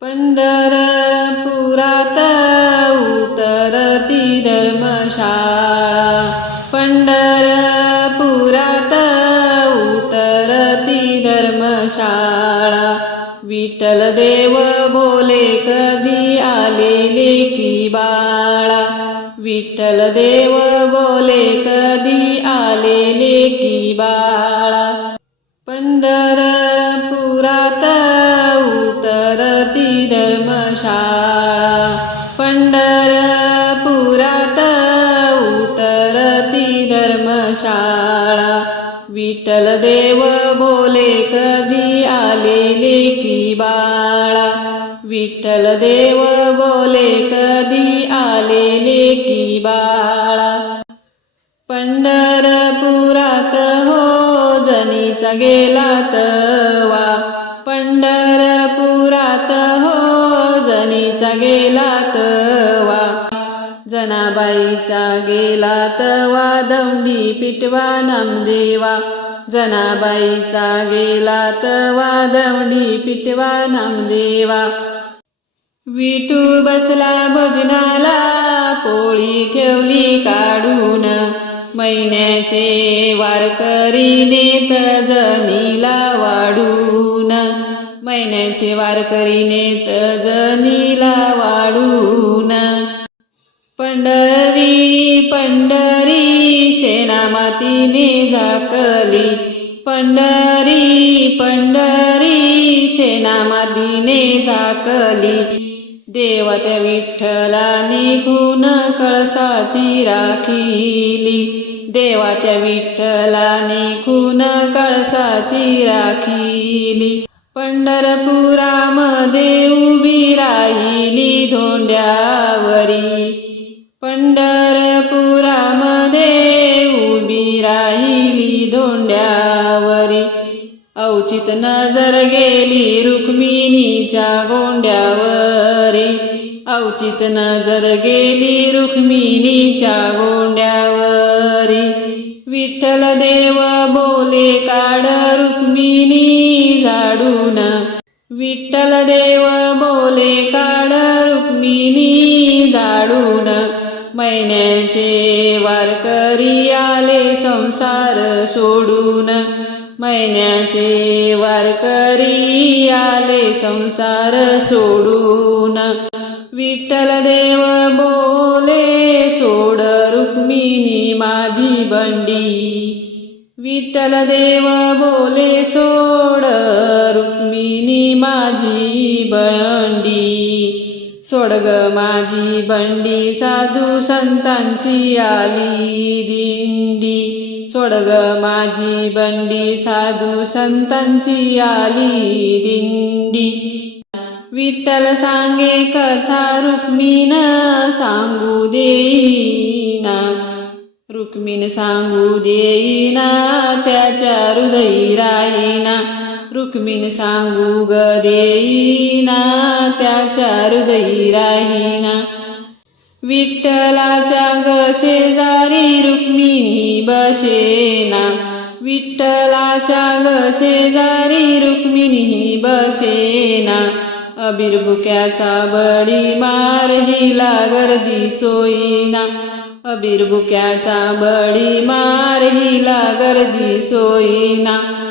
पंढरपुरात उतरती धर्मशाळा. पंढरपुरात उतरती धर्मशाळा. विठ्ठल देव बोले कधी आलेले की बाळा? विठ्ठल देव बोले कधी आलेले की बाळा? पंढरपुरात शाळा पंढरपुरात उतरती धर्मशाळा. विठ्ठल देव बोले कधी आलेले की बाळा? विठ्ठल देव बोले कधी आलेले की बाळा? पंढरपुरात हो जनीचा गेला तवा जनाबाईचा गेला तवा. जनाबाईचा गेला तवा दौंडी पिटवा नामदेवा जनाबाईचा गेला तवा दौंडी पिटवा नामदेवा विठू बसला भोजनाला पोळी ठेवली काढून. महिन्याचे वारकरी नेत जनीला वाढून. महिन्याचे वारकरी नेत जनीला वाढून पंढरी पंढरी शेणा मातीने झाकली. पंढरी पंढरी शेणा मातीने झाकली. देवत्या विठ्ठला निघून कळसाची राखिली. देवात्या विठ्ठला निघून कळसाची राखिली. पंढरपुरामध्ये धोंड्यावरी पंढरपुरामध्ये उभी राहिली धोंड्यावरी. अवचित नजर गेली रुक्मिणीच्या गोंड्यावरी. अवचित नजर गेली रुक्मिणीच्या गोंड्यावरी. विठ्ठल देव बोले काड रुक्मिणी देव बोले काढ रुक्मिणी झाडून महिन्याचे वारकरी आले संसार सोडून. महिन्याचे वारकरी आले संसार सोडून. विठ्ठल देव बोले सोड रुक्मिणी माझी बंडी. विठ्ठल देव बोले सोड ग माझी बंडी साधू संतांची आली दिंडी. सोडग माझी बंडी साधू संतांची आली दिंडी. विठ्ठल सांगे कथा रुक्मीन सांगू देईना. रुक्मीन सांगू देईना त्याच्या हृदयी राहीना. रुक्मिण सांगू ग देईना त्याच्या हृदयी राहीना. विठ्ठलाचा ग शेजारी रुक्मिणी बसेना. विठ्ठलाच्या ग शेजारी रुक्मिणी बसेना. अबिरबुक्याचा बडी मार हिला गर्दी सोयीना. अबिरबुक्याचा बडी मार हिला गर्दी सोयीना.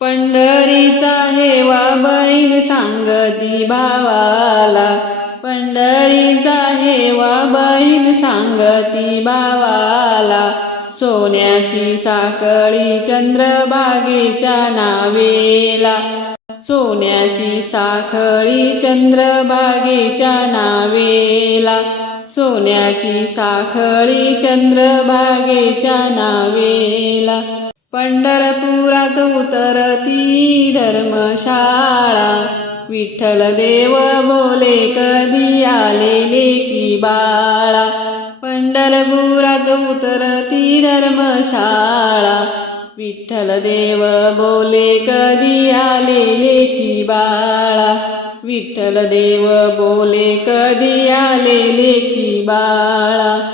पंढरीचा हेवा बहीण सांगती भावाला. पंढरीचा हेवा बहीण सांगती भावाला. सोन्याची साखळी चंद्रभागेच्या नावेला. सोन्याची साखळी चंद्रभागेच्या नावेला. सोन्याची साखळी चंद्रभागेच्या नावेला. पंढरपुरात उतरती धर्मशाळा. विठ्ठल देव बोले कधी आलेले की बाळा? पंढरपुरात उतरती धर्मशाळा. विठ्ठल देव बोले कधी आलेले की बाळा? विठ्ठल देव बोले कधी आलेले की बाळा?